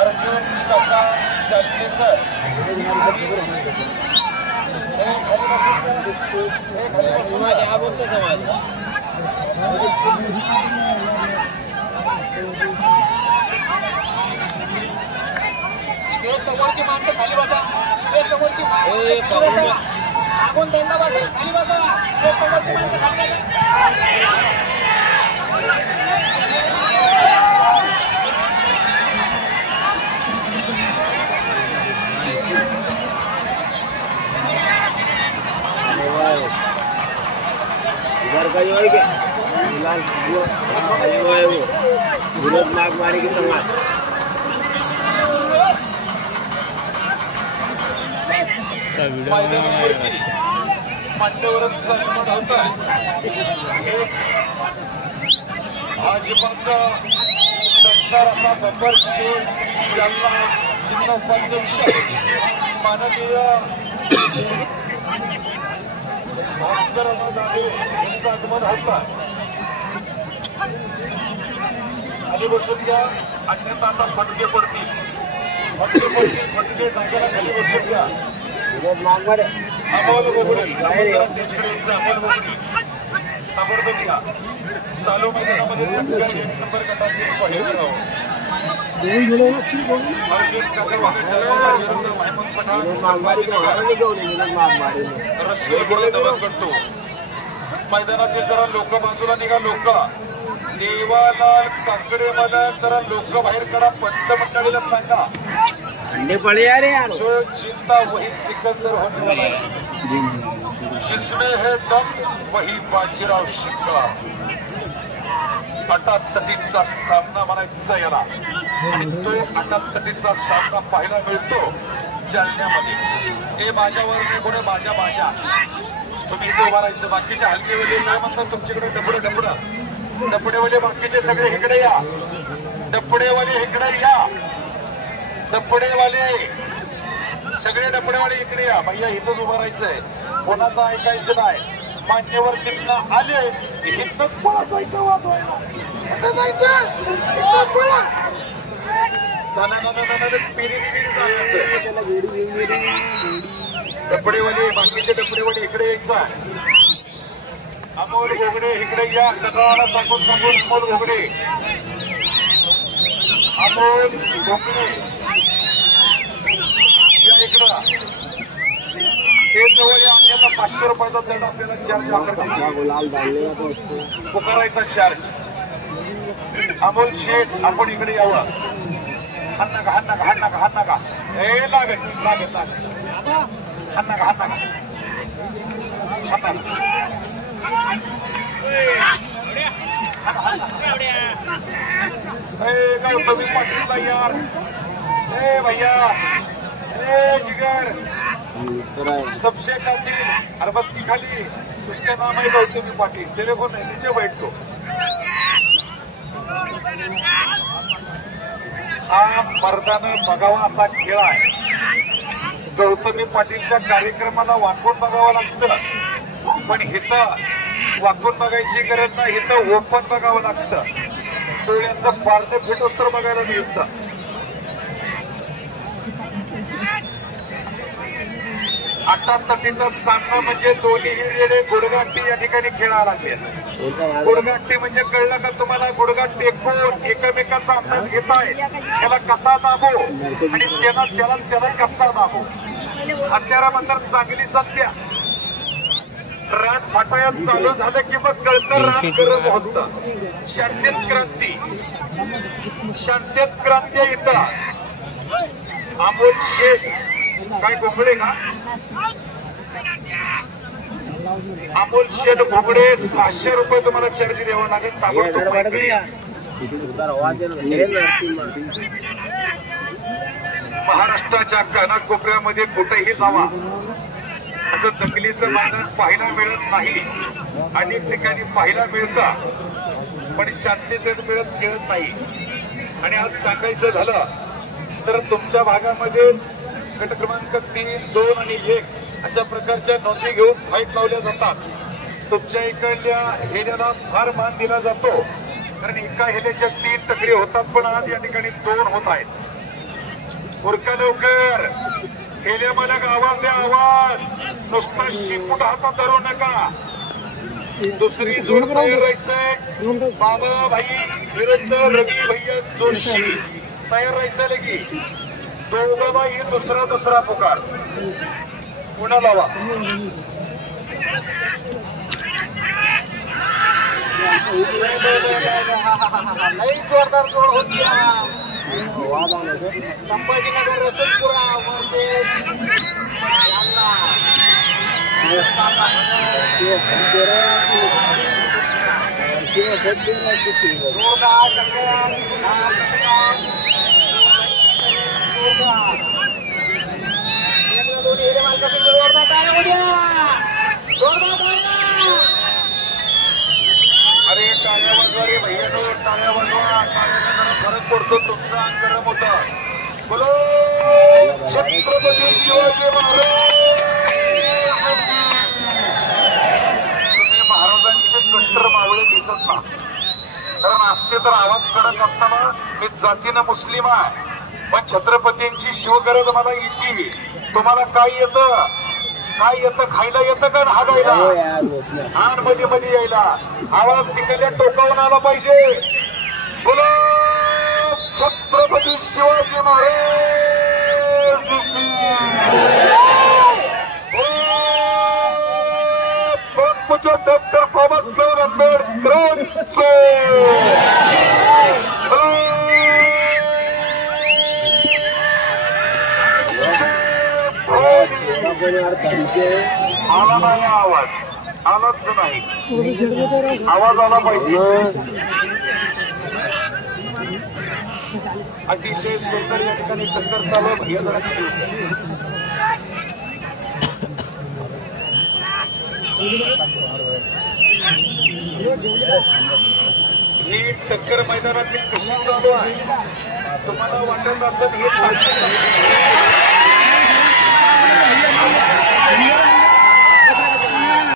अर्जुन काका चांदलेकर क्या बोलते समाज समोरची माणसं खाली बसा. समोरची आपण त्यांना बसा खाली बसा. समोरची माणसं खाली इधर का जो है क्या फिलहाल वो है वो विनोद नागमारी की समाज मान्यवरच सन्मान होता. भाजपाचा सरकार असा मेंबर ज्यांना जिल्हा उपाध्यक्ष माननीय भास्कर दादे यांचं आगमन होता. खाली बसून घ्या अन्यथा आता फटके पडतील. फटके जागेला खाली बसून घ्या. अमोल बोगडे ताबडतोब घ्या. चालू मैदानामध्ये नंबर गटातील पहिला राहू अर्जुन काका महमूद पठाण करतो. मैदानातील जरा लोक बाजूला निघा. लोक देवालाल काकडे मला जरा लोक बाहेर करा. पंच मंडळीला सांगा जो चिंता वही सिकंदर होने वाला है. जिसमें है दम वही बाजीराव शिकला. अटातटीचा सामना म्हणायचा याला आणि तो अटातटीचा सामना पाहायला मिळतो जालन्यामध्ये. हे माझ्यावर नाही कोणी माझ्या तुम्ही इथे उभा राहायचं. बाकीचे हलकेवाले काय म्हणतात तुमच्याकडे डपडेवाले बाकीचे सगळे इकडे या. डपडेवाले इकडे या. डपडेवाले सगळे डपडेवाले इकडे या. भैया इथंच उभं राहायचंय. कोणाचं ऐकायचं नाही. मान्यवर तिथनं आले इथनंच पळत जायचं वाजवायला. कसं जायचं डपडेवाले बाकीचे डपडेवाले इकडे यायचा. अमोल घोगडे इकडे या. सगळ्याला सांगून अमोल घोगडे या इकडं. ते जवळ या. आपल्याला 500 रुपयाचा दंड आपल्याला चार्ज पुकारायचा चार्ज. अमोल शेठ आपण इकडे यावं. हात नका हे लागत हात नका गौतमी पाटील यार. भैया जिगर सबसे कातिल अरबस की खाली उसका नाम है गौतमी पाटील. तेरे को नहीं नीचे बैठतो. हा मर्दानं बघावा असा खेळ आहे. गौतमी पाटीलच्या कार्यक्रमाला वाकून बघावं लागतं. पण इथं वाकून बघायची गरज नाही. इथं ओपन बघावं लागतं. डोळ्यांचं पारणे फिटोस तर बघायला मिळतं. अटातटीचा सामना म्हणजे दोन्ही रेडे गुडगाठी या ठिकाणी खेळायला लागले. गुडगाठी म्हणजे कळलं का तुम्हाला? गुडगाठ टेकून एकमेकांचा अभ्यास घेताय. त्याला कसा दाबो आणि त्याला कसा दाबो. हत्याराबद्दल चांगली जात्या. रान फाटाया चालू झालं की मग कळतं रान गरम होतं. शांतीत क्रांती इथं. अमोल शेठ काय घोगडे का? अमोल शेठ घोगडे 600 रुपये तुम्हाला चार्ज द्यावं लागेल. ताबडतोब महाराष्ट्राच्या कानाकोपऱ्यामध्ये कुठेही जावा असं दंगलीचं मैदान पाहायला मिळत नाही. अनेक ठिकाणी पाहायला मिळतं पण शांततेत मिळत नाही. आणि आज सांगायचं झालं तर तुमच्या भागामध्ये गट क्रमांक 3, 2 आणि 1 अशा प्रकारच्या नोंदी घेऊन फाईट लावल्या जातात. तुमच्या इकडल्या एरियाला फार मान दिला जातो. कारण एका हेलेच्या 3 टकरी होतात, पण आज या ठिकाणी 2 होत आहेत. उरका लवकर, हेले मला आवाज द्या, आवाज. नुसता शिपूट हातात धरू नका. दुसरी जोड तयार राहायचंय. बाबा भाई विरुद्ध रवी भैया जोशी तयार राहायचं लगी. दोघाला ही दुसरा पुकार पुन्हा लावा. लई जोरदार जोड होती. संभाजीनगर रसूलपुरा अरे टाळ्या वाजवा रे भैयानो, टाळ्या वाजवा. टाळ्याने फरक पडतो, तुमचं अंग गरम होतं. बोलो छत्रपती शिवाजी महाराज. तुम्ही महाराजांचे कट्टर मावळे दिसत ना, कारण असते तर आवाज कडक असताना मी जातीनं मुस्लिम आहे, पण छत्रपतींची शिवगरज मला येते. तुम्हाला काय येतं खायला येतं का हागायला आणि मध्ये यायला. आवाज तिकडल्या टोकावून आला पाहिजे. बोलो छत्रपती शिवाजी महाराज. डॉक्टर बाबासाहेब आंबेडकरांचे आला नाही. आवाज आलाच नाही. आवाज आला पाहिजे. अतिशय सुंदर या ठिकाणी टक्कर चालू भैया. ही टक्कर मैदानातली कशी चालू आहे तुम्हाला वाटत असेल. हे